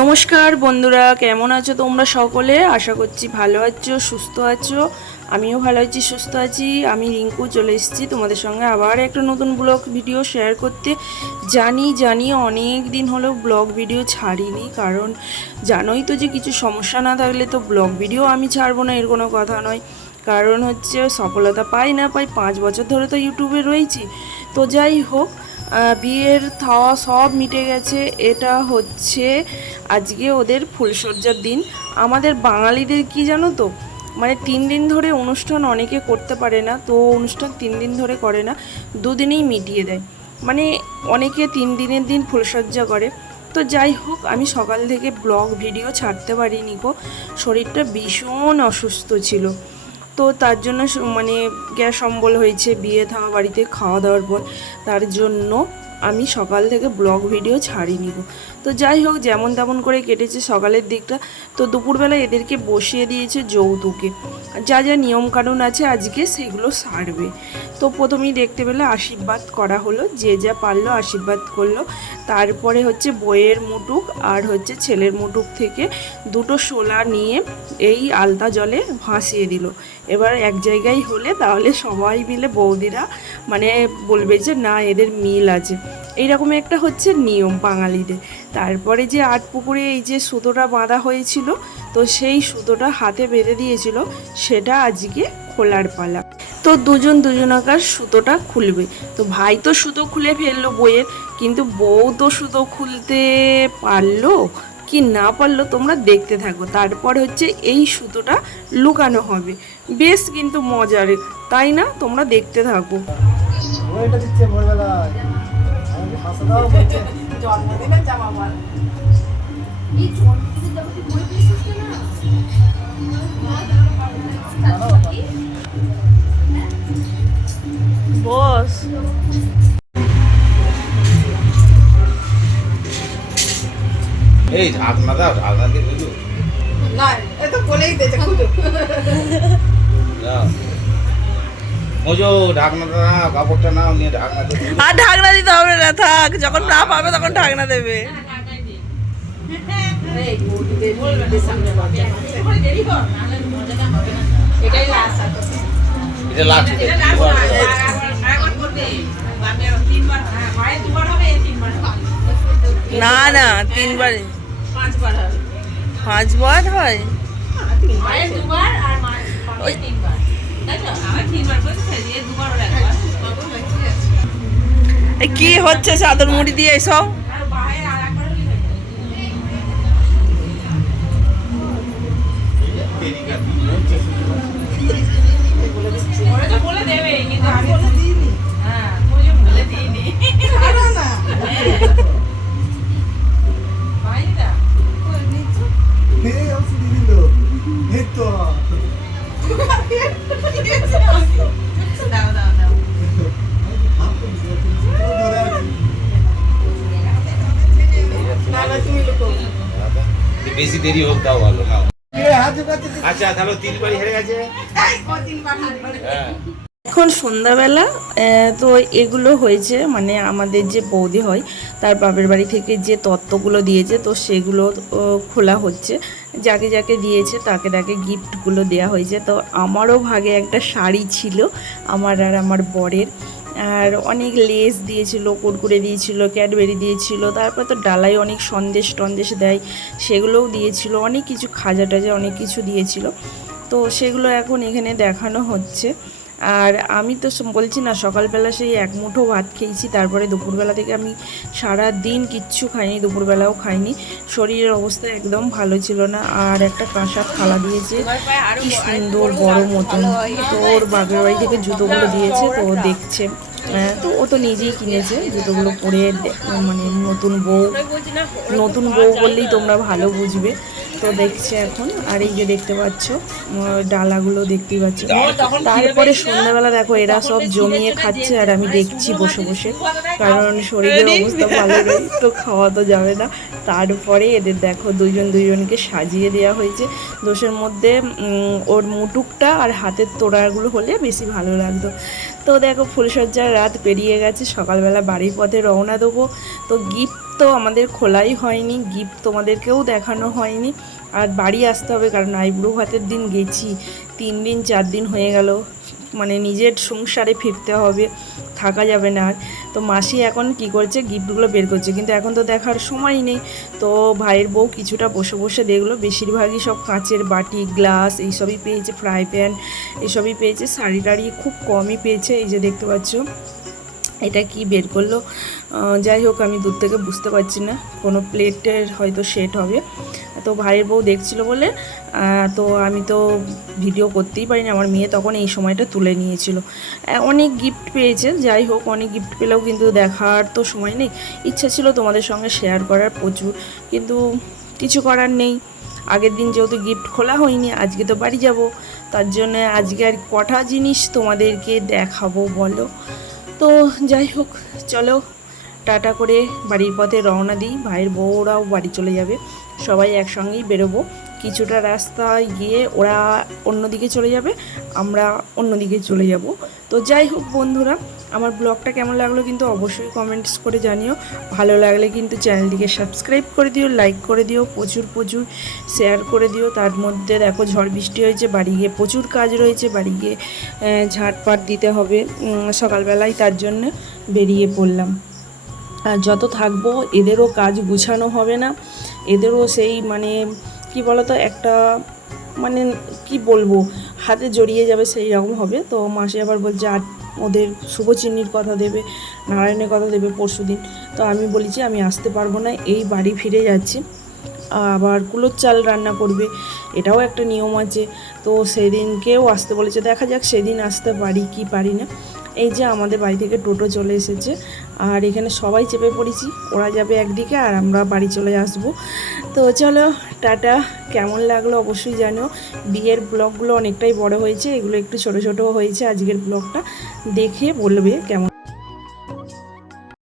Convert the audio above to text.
নমস্কার বন্ধুরা, কেমন আছো তোমরা সকলে? আশা করছি ভালো আছো, সুস্থ আছো। আমিও ভালো আছি, সুস্থ আছি। আমি রিঙ্কু চলে এসেছি তোমাদের সঙ্গে আবার একটা নতুন ব্লগ ভিডিও শেয়ার করতে। জানি অনেক দিন হলো ব্লগ ভিডিও ছাড়িনি, কারণ জানোই তো যে কিছু সমস্যা না থাকলে তো ব্লগ ভিডিও আমি ছাড়বো না, এর কোনো কথা নয়। কারণ হচ্ছে সফলতা পাই না পাই, 5 বছর ধরে তো ইউটিউবে রয়েছি। তো যাই হোক, বিয়ের থাওয়া সব মিটে গেছে। এটা হচ্ছে আজকে ওদের ফুলসজ্জার দিন। আমাদের বাঙালিদের কি জানো তো, মানে 3 দিন ধরে অনুষ্ঠান অনেকে করতে পারে না, তো অনুষ্ঠান 3 দিন ধরে করে না, 2 দিনেই মিটিয়ে দেয়। মানে অনেকে 3 দিনের দিন ফুলসজ্জা করে। তো যাই হোক, আমি সকাল থেকে ব্লগ ভিডিও ছাড়তে পারিনি গো, শরীরটা ভীষণ অসুস্থ ছিল। তো তার জন্য মানে গ্যাস অম্বল হয়েছে বিয়ে থামা বাড়িতে খাওয়া দাওয়ার পর, তার জন্য আমি সকাল থেকে ব্লগ ভিডিও ছাড়িনি গো। তো যাই হোক, যেমন তেমন করে কেটেছে সকালের দিকটা। তো দুপুরবেলা এদেরকে বসিয়ে দিয়েছে যৌতুকে, যা যা নিয়মকানুন আছে আজকে সেগুলো সারবে। তো প্রথমেই দেখতে পেলে আশীর্বাদ করা হলো, যে যা পারলো আশীর্বাদ করলো। তারপরে হচ্ছে বইয়ের মুটুক আর হচ্ছে ছেলের মুটুক থেকে 2টো শোলা নিয়ে এই আলতা জলে ভাসিয়ে দিল। এবার এক জায়গায় হলে তাহলে সবাই মিলে বৌদিরা মানে বলবে যে না, এদের মিল আছে। এইরকম একটা হচ্ছে নিয়ম বাঙালিদের। তারপরে যে আটপুকুরে এই যে সুতোটা বাঁধা হয়েছিল, তো সেই সুতোটা হাতে বেঁধে দিয়েছিল, সেটা আজকে খোলার পালা। তো দুজনাকার সুতোটা খুলবে। তো ভাই তো সুতো খুলে ফেললো বইয়ের, কিন্তু বউ তো সুতো খুলতে পারলো কি না পারলো তোমরা দেখতে থাকো। তারপর হচ্ছে এই সুতোটা লুকানো হবে, বেশ কিন্তু মজার, তাই না? তোমরা দেখতে থাকো। বস এই ঢাকনা দাও, ঢাকনা দিয়ে বুঝু না, এ তো বলেই দিয়েছে খুঁজো। মোজো ঢাকনাটা নাও, কাপড়টা নাও, নিয়ে ঢাকনা দিয়ে আর ঢাকনা দিতে হবে না, থাক, যখন না পাবে তখন ঢাকনা দেবে। এটা লাস্ট। না না, 3বার 5বার হয়। কি হচ্ছে চাদর মুড়ি দিয়ে এসব? বলে দেবে, কিন্তু আমি বলে দিইনি। হ্যাঁ, বলে দিইনি। না ভাইরা ওই নিচু মেরে আসি দিলো এই তো দাও দাও দাও। না তুমি লুকো, বেশি দেরি হোক তাও ভালো নাও। আচ্ছা তাহলে 3বারই হেরে গেছে। হ্যাঁ, এখন সন্ধ্যাবেলা। তো এগুলো হয়েছে, মানে আমাদের যে বৌদি হয় তার বাপের বাড়ি থেকে যে তত্ত্বগুলো দিয়েছে, তো সেগুলো খোলা হচ্ছে। যাকে যাকে দিয়েছে তাকে তাকে গিফটগুলো দেওয়া হয়েছে। তো আমারও ভাগে একটা শাড়ি ছিল, আমার আর আমার বরের। আর অনেক লেস দিয়েছিল, কুরকুরে দিয়েছিল, ক্যাডবেরি দিয়েছিল। তারপর তো ডালায় অনেক সন্দেশ দেয়, সেগুলোও দিয়েছিল। অনেক কিছু খাজা টাজা অনেক কিছু দিয়েছিল। তো সেগুলো এখন এখানে দেখানো হচ্ছে। আর আমি তো বলছি না, সকালবেলা সেই এক মুঠো ভাত খেয়েছি, তারপরে দুপুরবেলা থেকে আমি সারা দিন কিচ্ছু খাইনি, দুপুরবেলাও খাইনি। শরীরের অবস্থা একদম ভালো ছিল না। আর একটা কাঁসা থালা দিয়েছে, কি সুন্দর বড় মতন। তো ওর বাপের বাড়ি থেকে জুতোগুলো দিয়েছে, তো ও দেখছে। তো ও তো নিজেই কিনেছে জুতোগুলো পরে মানে নতুন বউ বললেই তোমরা ভালো বুঝবে। তো দেখছে এখন, আর এই যে দেখতে পাচ্ছ ডালাগুলো দেখতেই পাচ্ছ। তারপরে সন্ধ্যাবেলা দেখো এরা সব জমিয়ে খাচ্ছে আর আমি দেখছি বসে বসে, কারণ শরীরের অবস্থা ভালো নেই তো খাওয়া তো যাবে না। তারপরে এদের দেখো দুজনকে সাজিয়ে দেওয়া হয়েছে। দোষের মধ্যে ওর মুটুকটা আর হাতের তোড়াগুলো হলে বেশি ভালো লাগতো। তো দেখো ফুলসজ্জার রাত পেরিয়ে গেছে, সকালবেলা বাড়ির পথে রওনা দেবো। তো গিফট তো আমাদের খোলাই হয়নি, গিফট তোমাদেরকেও দেখানো হয়নি। আর বাড়ি আসতে হবে, কারণ আইব্রো ভাতের দিন গেছি, 3 দিন 4 দিন হয়ে গেল, মানে নিজের সংসারে ফিরতে হবে, থাকা যাবে না আর। তো মাসি এখন কি করছে, গিফটগুলো বের করছে, কিন্তু এখন তো দেখার সময় নেই। তো ভাইয়ের বউ কিছুটা বসে বসে দেখলো, বেশিরভাগই সব কাঁচের বাটি গ্লাস এইসবই পেয়েছে, ফ্রাই প্যান এইসবই পেয়েছে, শাড়ি টাড়ি খুব কমই পেয়েছে। এই যে দেখতে পাচ্ছ এটা কি বের করলো, যাই হোক আমি দূর থেকে বুঝতে পারছি না, কোনো প্লেটের হয়তো সেট হবে। তো ভাইয়ের বউ দেখছিল বলে তো আমি তো ভিডিও করতেই পারিনি, আমার মেয়ে তখন এই সময়টা তুলে নিয়েছিল। অনেক গিফট পেয়েছে, যাই হোক অনেক গিফট পেলেও কিন্তু দেখার তো সময় নেই। ইচ্ছা ছিল তোমাদের সঙ্গে শেয়ার করার প্রচুর, কিন্তু কিছু করার নেই। আগের দিন যেহেতু গিফট খোলা হয়নি, আজকে তো বাড়ি যাব, তার জন্য আজকে আর কটা জিনিস তোমাদেরকে দেখাবো বলো। তো যাই হোক চলো টাটা করে বাড়ির পথে রওনা দিই, ভাইয়ের বউরাও বাড়ি চলে যাবে, সবাই একসঙ্গেই বেরোবো। কিছুটা রাস্তায় গিয়ে ওরা অন্যদিকে চলে যাবে, আমরা অন্যদিকে চলে যাব। তো যাই হোক বন্ধুরা, আমার ব্লগটা কেমন লাগলো কিন্তু অবশ্যই কমেন্টস করে জানিও। ভালো লাগলে কিন্তু চ্যানেলটিকে সাবস্ক্রাইব করে দিও, লাইক করে দিও, প্রচুর শেয়ার করে দিও। তার মধ্যে দেখো ঝড় বৃষ্টি হয়েছে, বাড়ি গিয়ে প্রচুর কাজ রয়েছে, বাড়ি গিয়ে ঝাঁটপাট দিতে হবে সকালবেলায়, তার জন্য বেরিয়ে পড়লাম। আর যত থাকবো এদেরও কাজ গুছানো হবে না, এদেরও সেই মানে কি বলতো একটা মানে কি বলবো হাতে জড়িয়ে যাবে সেই রকম হবে। তো মাসি আবার বলছে আর ওদের শুভচিহ্নির কথা দেবে, নারায়ণের কথা দেবে পরশুদিন। তো আমি বলেছি আমি আসতে পারবো না, এই বাড়ি ফিরে যাচ্ছি। আবার কুলোর চাল রান্না করবে, এটাও একটা নিয়ম আছে। তো সেদিনকেও আসতে বলেছে, দেখা যাক সেদিন আসতে পারি কি পারি না। এই যে আমাদের বাড়ি থেকে টোটো চলে এসেছে, আর এখানে সবাই চেপে পড়েছি, ওরা যাবে একদিকে আর আমরা বাড়ি চলে আসব। তো চলো টাটা। কেমন লাগলো অবশ্যই জানো। বিয়ের ব্লগগুলো অনেকটাই বড় হয়েছে, এগুলো একটু ছোট হয়েছে, আজকের ব্লগটা দেখে বলবে কেমন।